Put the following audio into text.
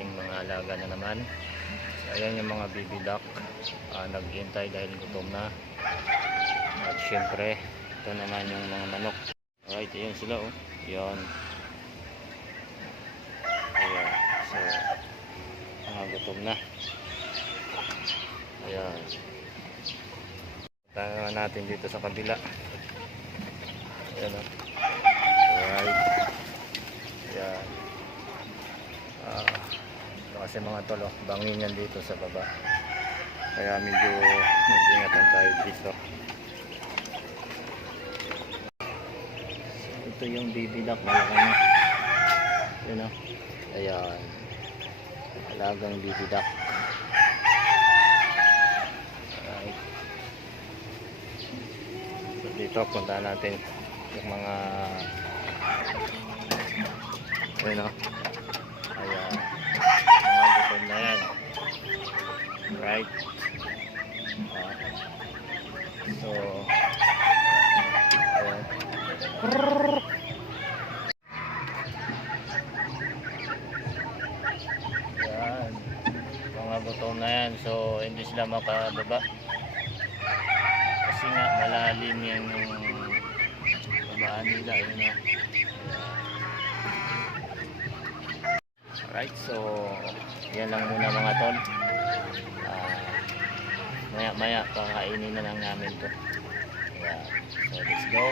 ating mga alaga na naman. So, ayan yung mga baby duck. Ah, nag-iintay dahil gutom na. At syempre, ito naman yung mga manok. Alright, ayan sila oh. Ayan. Ayan. So, mga gutom na. Ayan. Naman natin dito sa kabila. Ayan oh. Alright. Ayan. Ah, ito kasi mga tolo, bangin yan dito sa baba. Kaya medyo mag-ingatan tayo dito. So, ito yung baby duck, malaki na. Yun o. Ayan. Alagang baby duck. Alright. So, dito punta natin yung mga Ayun o. Gutom na yan. Right. Ah. so. Ayan. Mga gutom na yan. So, hindi sila makababa. Kasi nga, malalim yan yung babaan nila. Ayun o. Alright, so yan lang muna mga tol. Ah, maya maya kakainin na lang namin to. Ayan. So let's go.